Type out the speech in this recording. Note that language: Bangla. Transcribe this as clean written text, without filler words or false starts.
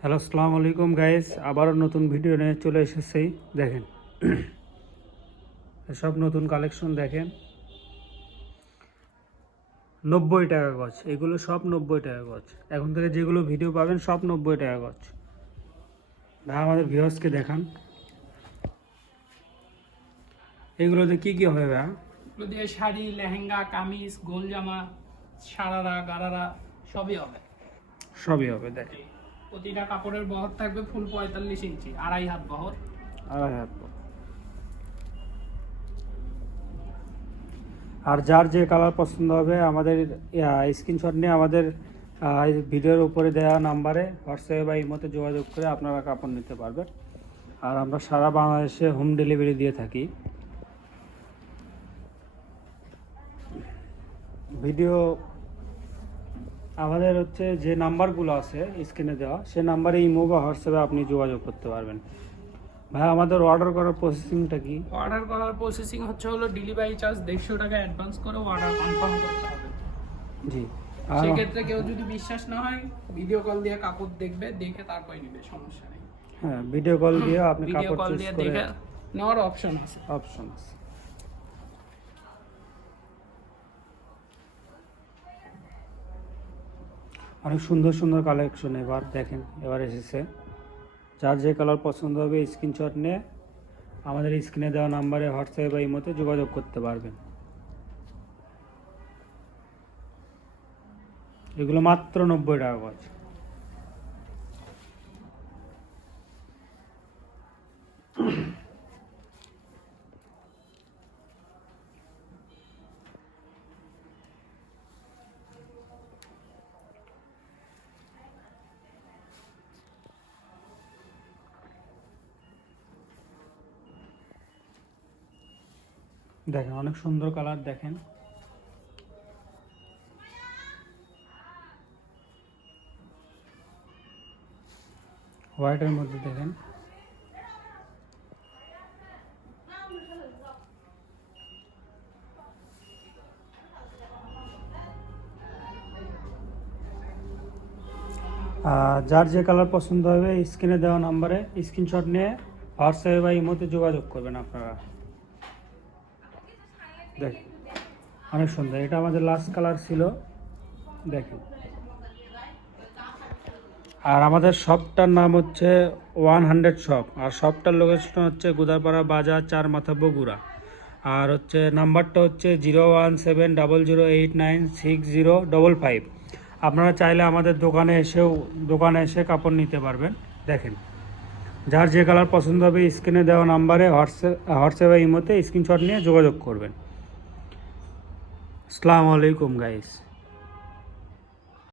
হ্যালো, আসসালামু আলাইকুম গাইস। আবারও নতুন ভিডিও নিয়ে চলে এসেছি। দেখেন সব নতুন কালেকশন দেখেন। 90 টাকা গজ, এগুলো সব 90 টাকা গজ। এখন থেকে যেগুলো ভিডিও পাবেন সব 90 টাকা গজ। ভাই আমাদের ভিউয়ার্সকে দেখান এগুলোতে কি কি হবে ভাই? এগুলো দিয়ে শাড়ি, লেহেঙ্গা, কামিজ, গোল জামা, সারারা, গারারা সবই হবে। সবই হবে। দেখেন প্রতিটা কাপড়ের বহর থাকবে ফুল 45 ইঞ্চি, 2.5 হাত বহর। 2.5 হাত। আর যার যে কালার পছন্দ হবে আমাদের স্ক্রিনশট নিয়ে আমাদের ভিডিওর উপরে দেওয়া নাম্বারে হোয়াটসঅ্যাপে বা ইমোতে যোগাযোগ করে আপনারা কাপড় নিতে পারবেন। আর আমরা সারা বাংলাদেশে হোম ডেলিভারি দিয়ে থাকি। ভিডিও আমাদের হচ্ছে যে নাম্বারগুলো আছে স্ক্রিনে দেওয়া, সে নাম্বারে ইমো বা হোয়াটসঅ্যাপে আপনি যোগাযোগ করতে পারবেন। ভাই আমাদের অর্ডার করার প্রসেসিংটা কি? অর্ডার করার প্রসেসিং হলো ডেলিভারি চার্জ 150 টাকা অ্যাডভান্স করে অর্ডার কনফার্ম করতে হবে। জি। সেক্ষেত্রে কেউ যদি বিশ্বাস না হয় ভিডিও কল দিয়ে কাপড় দেখবে, দেখে তারপরে নিবে, সমস্যা নেই। হ্যাঁ, ভিডিও কল দিয়ে আপনি ভিডিও কাপড় কল চুজ দিয়ে করে দেখে নেওয়ার অপশন আছে। অনেক সুন্দর সুন্দর কালেকশন এবার দেখেন এবার এসেছে। যার যে কালার পছন্দ হবে স্ক্রিনশট নিয়ে আমাদের স্ক্রিনে দেওয়া নাম্বারে হোয়াটসঅ্যাপ বা ইমোতে যোগাযোগ করতে পারবেন। এগুলো মাত্র 90 টাকা গজ। দেখেন অনেক সুন্দর কালার। দেখেন হোয়াইটের মধ্যে দেখেন যার যে কালার পছন্দ হবে স্ক্রিনে দেওয়া নাম্বারে স্ক্রিনশট নিয়ে হোয়াটসঅ্যাপে বা ইমোতে যোগাযোগ করবেন আপনারা। দেখেন অনেক সুন্দর। এটা আমাদের লাস্ট কালার ছিল। দেখেন আর আমাদের শপটার নাম হচ্ছে 100 শপ। আর শপটার লোকেশন হচ্ছে গুদারপাড়া বাজার, 4 মাথা, বগুড়া। আর হচ্ছে নাম্বারটা হচ্ছে 01700896055। আপনারা চাইলে আমাদের দোকানে এসে কাপড় নিতে পারবেন। দেখেন যার যে কালার পছন্দ হবে স্ক্রিনে দেওয়া নাম্বারে হোয়াটসঅ্যাপে ইমোতে স্ক্রিনশট নিয়ে যোগাযোগ করবেন। আসসালামু আলাইকুম গাইস।